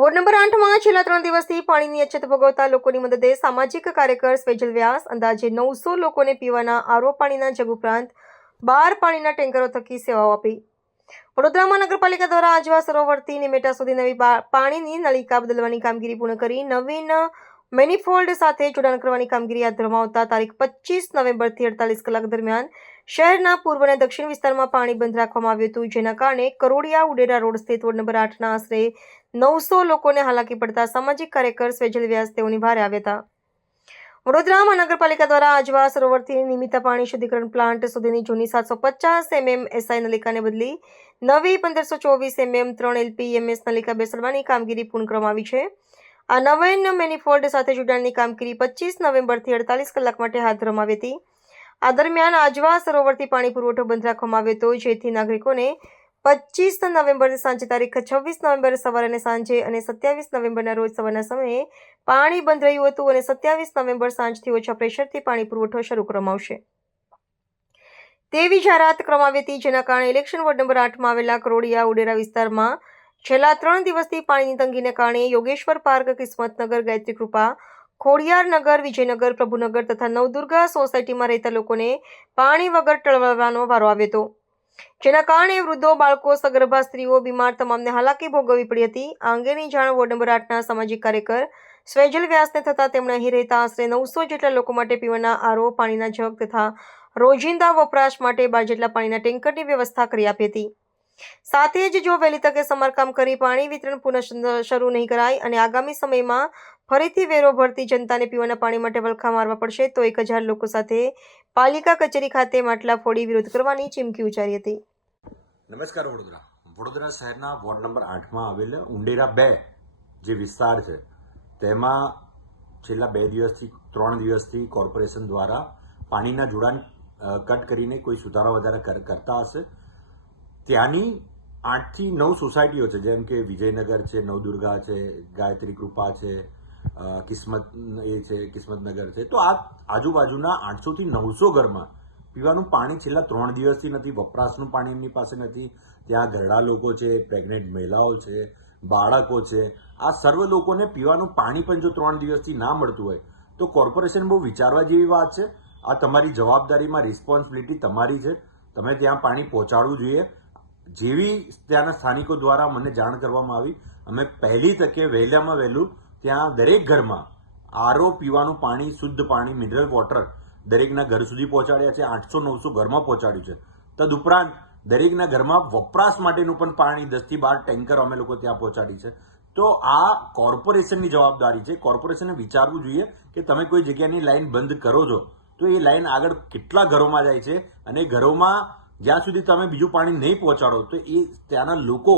Ward આઠમાં છેલ્લા ત્રણ દિવસથી પાણીની અછત ભોગવતા લોકોની મદદે સામાજિક કાર્યકર સ્વેજલ વ્યાસ અંદાજે નવસો લોકોને પીવાના આરો પાણીના જગ ઉપરાંત બાર પાણીના ટેન્કરો થકી સેવાઓ આપી. વડોદરા મહાનગરપાલિકા દ્વારા આજવા સરોવરથી નિમેટા સુધી નવી પાણીની નલિકા બદલવાની કામગીરી પૂર્ણ કરી. નવીન મેનિફોલ્ડ સાથે જોડાણ કરવાની કામગીરી હાથ ધરવામાં તારીખ પચીસ નવેમ્બરથી અડતાલીસ કલાક દરમિયાન શહેરના પૂર્વ અને દક્ષિણ વિસ્તારમાં પાણી બંધ રાખવામાં આવ્યું હતું, જેના કારણે કરોડિયા ઉડેરા રોડ સ્થિત વોર્ડ નંબર આઠના આશરે નવસો લોકોને હાલાકી પડતા સામાજિક કાર્યકર સ્વેજલ વ્યાસ તેઓની ભારે આવ્યા હતા વડોદરા મહાનગરપાલિકા દ્વારા આજવા સરોવરથી નિમિત્ત પાણી શુદ્ધિકરણ પ્લાન્ટ સુધીની જૂની સાતસો પચાસ એમએમ એસઆઈ નલિકાને બદલી નવી પંદરસો ચોવીસ એમએમ ત્રણ એલપી એમએસ નલિકા બેસાડવાની કામગીરી પૂર્ણ કરવામાં આવી છે. આ નવીન મેનિફોલ્ડ સાથે જોડાણની કામગીરી પચીસ નવેમ્બરથી અડતાલીસ કલાક માટે હાથ ધરવામાં આવી હતી. આ દરમિયાન આજવા સરોવરથી પાણી પુરવઠો બંધ રાખવામાં આવ્યો હતો, જેથી નાગરિકોને પચીસ નવેમ્બર સાંજે તારીખ છવ્વીસ નવેમ્બર સવારે અને સાંજે અને સત્યાવીસ નવેમ્બરના રોજ સવારના સમયે પાણી બંધ રહ્યું હતું અને સત્યાવીસ નવેમ્બર સાંજથી ઓછા પ્રેશરથી પાણી પુરવઠો શરૂ કરવામાં આવશે. તેવી જાહેરાત કરવામાં આવી હતી, જેના કારણે ઇલેક્શન વોર્ડ નંબર આઠમાં આવેલા કરોડિયા ઉડેરા વિસ્તારમાં છેલ્લા ત્રણ દિવસથી પાણીની તંગીને કારણે યોગેશ્વર પાર્ક, કિસ્મતનગર ગાયત્રી કૃપા ખોડિયારનગર વિજયનગર, પ્રભુનગર તથા નવદુર્ગા સોસાયટીમાં રહેતા લોકોને પાણી વગર ટળવાનો વારો આવ્યો હતો. જેના કારણે વૃદ્ધો, બાળકો, સગર્ભા સ્ત્રીઓ બીમાર તમામને હાલાકી ભોગવવી પડી હતી. આ અંગેની જાણ વોર્ડ નંબર આઠના સામાજિક કાર્યકર સ્વેજલ વ્યાસને થતાં તેમણે અહીં રહેતા આશરે નવસો જેટલા લોકો માટે પીવાના આરો, પાણીના જગ તથા રોજિંદા વપરાશ માટે બાર જેટલા પાણીના ટેન્કરની વ્યવસ્થા કરી આપી હતી. સાથે જ જો વહેલી તકે સમારકામ કરી પાણી વિતરણ પુનઃ શરૂ નહીં કરાય અને આગામી સમયમાં ફરીથી વેરો ભરતી જનતાને પીવાના પાણી માટે વલખા મારવા પડશે, તો એક હજાર લોકો સાથે પાલિકા કચેરી ખાતે માટલા ફોડી વિરોધ કરવાની ચીમકી ઉચ્ચારી હતી. નમસ્કાર વડોદરા. વડોદરા શહેરના વોર્ડ નંબર આઠમાં આવેલ ઉંડેરા બે જે વિસ્તાર છે, તેમાં છેલ્લા બે દિવસથી, ત્રણ દિવસથી કોર્પોરેશન દ્વારા પાણીના જોડાણ કટ કરીને કોઈ સુધારા વધારા કર- કરતા હશે. ત્યાંની આઠથી નવ સોસાયટીઓ છે, જેમ કે વિજયનગર છે, નવદુર્ગા છે, ગાયત્રી કૃપા છે કિસ્મત એ છે, કિસ્મતનગર છે. તો આ આજુબાજુના આઠસોથી નવસો ઘરમાં પીવાનું પાણી છેલ્લા ત્રણ દિવસથી નથી, વપરાશનું પાણી એમની પાસે નથી. ત્યાં ઘરડા લોકો છે, પ્રેગ્નેન્ટ મહિલાઓ છે, બાળકો છે. આ સર્વ લોકોને પીવાનું પાણી પણ જો ત્રણ દિવસથી ના મળતું હોય, તો કોર્પોરેશન બહુ વિચારવા જેવી વાત છે. આ તમારી જવાબદારીમાં રિસ્પોન્સિબિલિટી તમારી છે. તમે ત્યાં પાણી પહોંચાડવું જોઈએ. જેવી ત્યાંના સ્થાનિકો દ્વારા મને જાણ કરવામાં આવી, અમે પહેલી તકે વહેલામાં વહેલું ત્યાં દરેક ઘરમાં આરો પીવાનું પાણી, શુદ્ધ પાણી મિનરલ વોટર દરેકના ઘર સુધી પહોંચાડ્યા છે. આઠસો, નવસો ઘરમાં પહોંચાડ્યું છે. તદુપરાંત દરેકના ઘરમાં વપરાશ માટેનું પણ પાણી દસથી બાર ટેન્કર અમે લોકો ત્યાં પહોંચાડી છે. તો આ કોર્પોરેશનની જવાબદારી છે. કોર્પોરેશને વિચારવું જોઈએ કે તમે કોઈ જગ્યાની લાઈન બંધ કરો છો, તો એ લાઈન આગળ કેટલા ઘરોમાં જાય છે અને ઘરોમાં જ્યાં સુધી તમે બીજું પાણી નહીં પહોંચાડો, તો એ ત્યાંના લોકો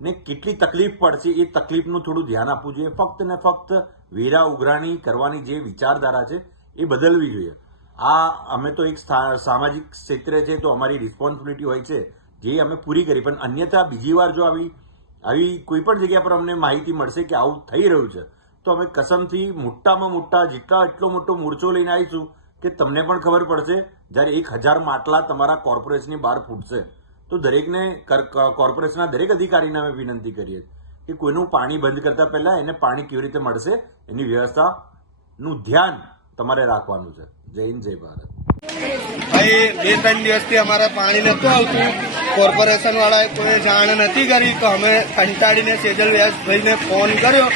ને કેટલી તકલીફ પડશે એ તકલીફનું થોડું ધ્યાન આપવું જોઈએ. ફક્ત ને ફક્ત વેરા ઉઘરાણી કરવાની જે વિચારધારા છે એ બદલવી જોઈએ. આ અમે તો એક સામાજિક ક્ષેત્રે છે તો અમારી રિસ્પોન્સિબિલિટી હોય છે જે અમે પૂરી કરી. પણ અન્યથા બીજી વાર જો આવી આવી કોઈ પણ જગ્યા પર અમને માહિતી મળશે કે આવું થઈ રહ્યું છે, તો અમે કસમથી મોટામાં મોટા, જેટલા એટલો મોટો મોરચો લઈને આવીશું કે તમને પણ ખબર પડશે, જ્યારે એક હજાર માટલા તમારા કોર્પોરેશનની બહાર ફૂટશે, તો દરેકને કોર્પોરેશનના દરેક અધિકારીને અમે વિનંતી કરીએ કે કોઈનું પાણી બંધ કરતા પહેલા એને પાણી કેવી રીતે મળશે, એની વ્યવસ્થાનું ધ્યાન તમારે રાખવાનું છે. જય હિન્દ, જય ભારત. ભાઈ, બે, ત્રણ દિવસથી અમારા પાણી નતું આવતું. કોર્પોરેશન વાળાએ કોઈ જાણ નથી કરી, તો અમે કંટાળીને સેજલ વ્યાસભાઈને ફોન કર્યો.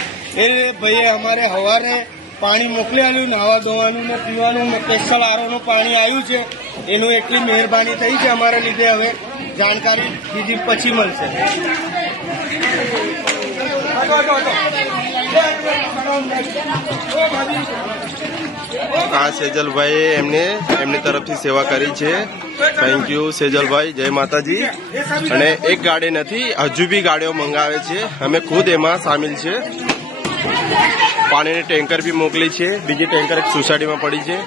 એ ભાઈએ અમારે સવારે પાણી મોકલી આવ્યું નાવા ધોવાનું ને પીવાનું સ્પેશિયલ આરોનું પાણી આવ્યું છે. એનું એટલી મહેરબાની થઈ છે અમારા લીધે હવે. જાણકારી બીજી પછી મળશે. આ સેજલભાઈએ એમને એમની તરફથી સેવા કરી છે. થેન્ક યુ સેજલભાઈ. જય માતાજી. અને એક ગાડી નથી, હજુ બી ગાડીઓ મંગાવે છે. અમે ખુદ એમાં સામેલ છે. પાણીની ટેન્કર બી મોકલી છે. બીજી ટેન્કર એક સોસાયટીમાં પડી છે.